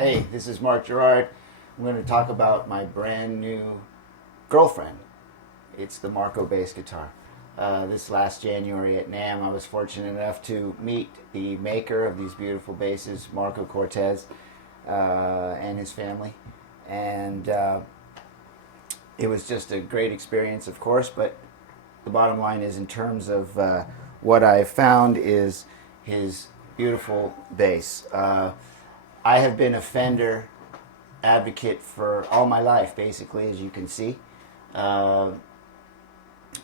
Hey, this is Mark Gerard. I'm going to talk about my brand new girlfriend. It's the Marco bass guitar. This last January at NAMM, I was fortunate enough to meet the maker of these beautiful basses, Marco Cortez, and his family. And it was just a great experience, of course, but the bottom line is, in terms of what I found, is his beautiful bass. I have been a Fender advocate for all my life, basically, as you can see.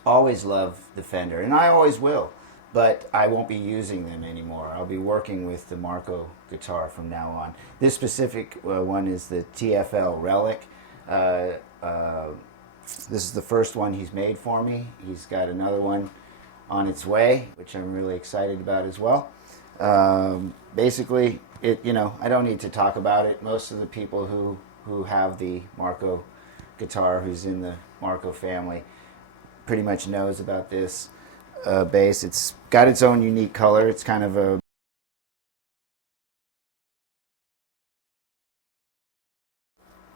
Always loved the Fender, and I always will, but I won't be using them anymore. I'll be working with the Marco guitar from now on. This specific one is the TFL Relic. This is the first one he's made for me. He's got another one on its way, which I'm really excited about as well. Basically, I don't need to talk about it. Most of the people who have the Marco guitar, who's in the Marco family, pretty much knows about this bass. It's got its own unique color. It's kind of a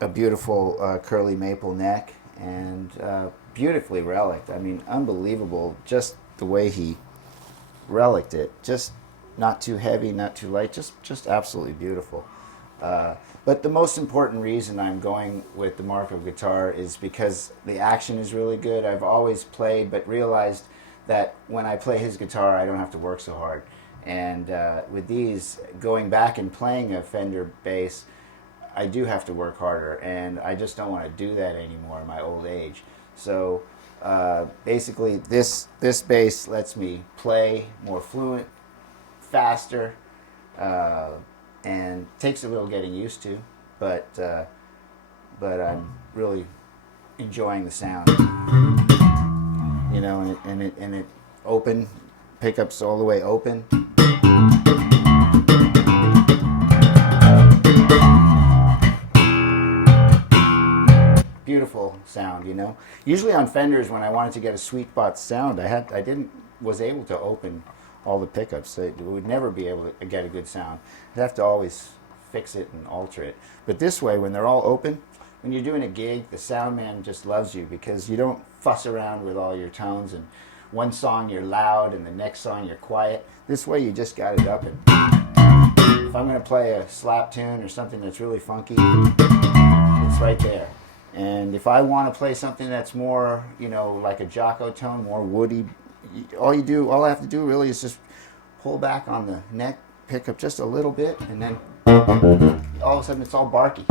beautiful curly maple neck, and beautifully reliced. I mean, unbelievable, just the way he reliced it. Just not too heavy, not too light, just absolutely beautiful. But the most important reason I'm going with the Marco guitar is because the action is really good. I've always played, but realized that when I play his guitar, I don't have to work so hard. And with these, going back and playing a Fender bass, I do have to work harder, and I just don't want to do that anymore in my old age. So basically, this bass lets me play more fluent, faster, and takes a little getting used to, but I'm really enjoying the sound. And it open, pickups all the way open. Beautiful sound, Usually on Fenders, when I wanted to get a sweet spot sound, was able to open all the pickups. So it would never be able to get a good sound. I'd have to always fix it and alter it. But this way, when they're all open, when you're doing a gig, the sound man just loves you, because you don't fuss around with all your tones, and one song you're loud and the next song you're quiet. This way you just got it up, and if I'm going to play a slap tune or something that's really funky, it's right there. And if I want to play something that's more, like a Jocko tone, more woody, all I have to do really is just pull back on the neck, pick up just a little bit, and then all of a sudden it's all barky. You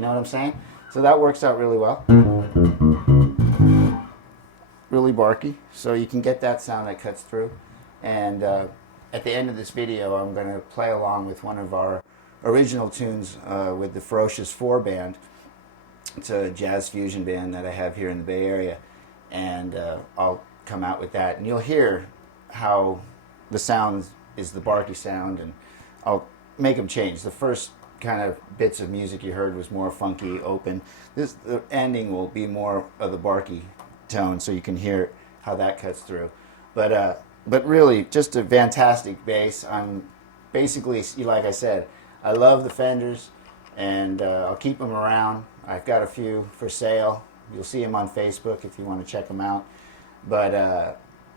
know what I'm saying? So that works out really well. Really barky, so you can get that sound that cuts through. And at the end of this video, I'm going to play along with one of our original tunes with the Ferocious 4 band. It's a jazz fusion band that I have here in the Bay Area, and I'll come out with that, and you'll hear how the sound is the barky sound, and I'll make them change. The first kind of bits of music you heard was more funky, open. The ending will be more of the barky tone, so you can hear how that cuts through. But really, just a fantastic bass. I'm basically, like I said, I love the Fenders, and I'll keep them around. I've got a few for sale. You'll see them on Facebook if you want to check them out. But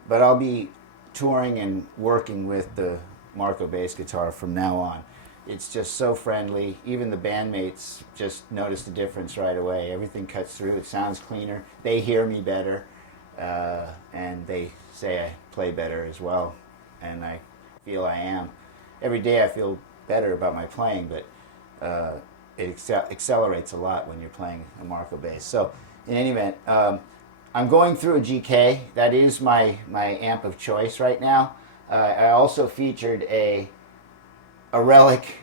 I'll be touring and working with the Marco bass guitar from now on. It's just so friendly. Even the bandmates just noticed the difference right away. Everything cuts through. It sounds cleaner. They hear me better, and they say I play better as well, and I feel I am. Every day I feel better about my playing, but it accelerates a lot when you're playing a Marco bass. So in any event, I'm going through a GK. That is my amp of choice right now. I also featured a Relic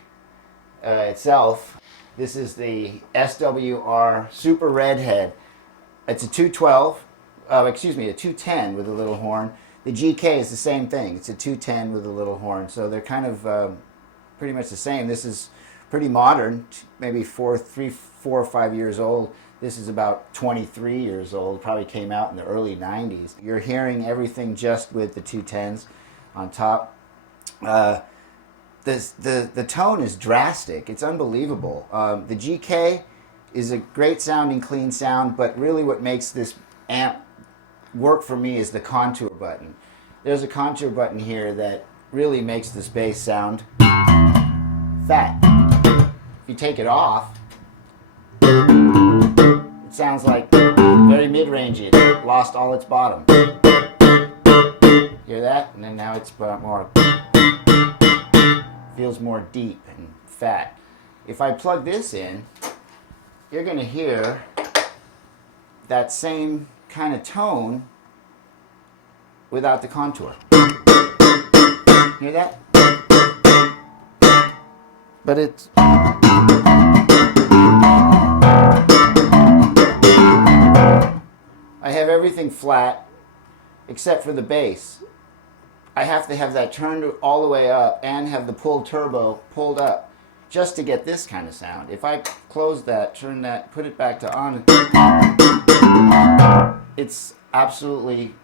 itself. This is the SWR Super Redhead. It's a 212, a 210 with a little horn. The GK is the same thing. It's a 210 with a little horn. So they're kind of pretty much the same. This is pretty modern, maybe 4 or 5 years old. This is about 23 years old, probably came out in the early 90s. You're hearing everything just with the 210s on top. The tone is drastic. It's unbelievable. The GK is a great sounding, clean sound, but really what makes this amp work for me is the contour button. There's a contour button here that really makes this bass sound fat. If you take it off, it sounds like very mid-range. It lost all its bottom. Hear that? And then now it's more, feels more deep and fat. If I plug this in, you're going to hear that same kind of tone without the contour. Hear that? But it's... I have everything flat except for the bass. I have to have that turned all the way up and have the pulled turbo pulled up just to get this kind of sound. If I close that, turn that, put it back to on, it's absolutely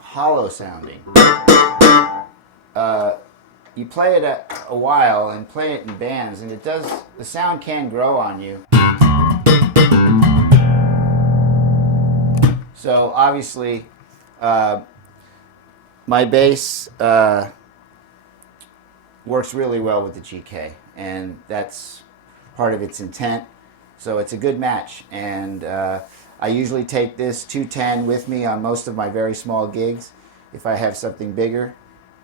hollow sounding. You play it a while and play it in bands, and the sound can grow on you. So obviously, my bass works really well with the GK, and that's part of its intent. So it's a good match, and I usually take this 210 with me on most of my very small gigs. If I have something bigger,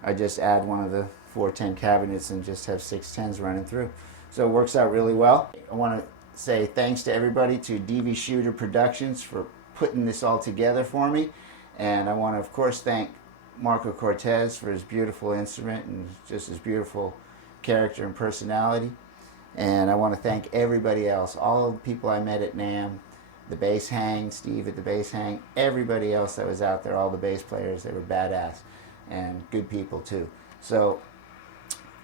I just add one of the 410 cabinets and just have 610s running through. So it works out really well. I want to say thanks to everybody, to DV Shooter Productions for putting this all together for me. And I want to, of course, thank Marco Cortez for his beautiful instrument and just his beautiful character and personality. And I want to thank everybody else, all of the people I met at NAMM, the bass hang, Steve at the bass hang, everybody else that was out there, all the bass players. They were badass and good people too. So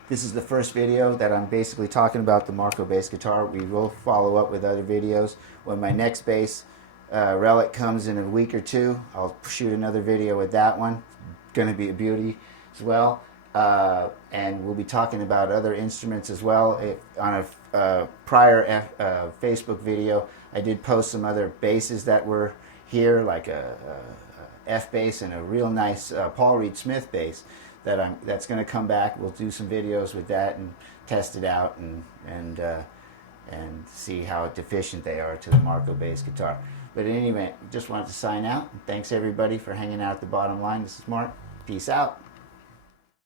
this is the first video that I'm basically talking about the Marco bass guitar. We will follow up with other videos. When my next bass Relic comes in a week or two, I'll shoot another video with that one. Going to be a beauty as well. And we'll be talking about other instruments as well. On a prior Facebook video, I did post some other basses that were here, like a F bass and a real nice Paul Reed Smith bass that's going to come back. We'll do some videos with that and test it out and see how deficient they are to the Marco bass guitar. But anyway, just wanted to sign out. Thanks everybody for hanging out at the bottom line. This is Mark. Peace out.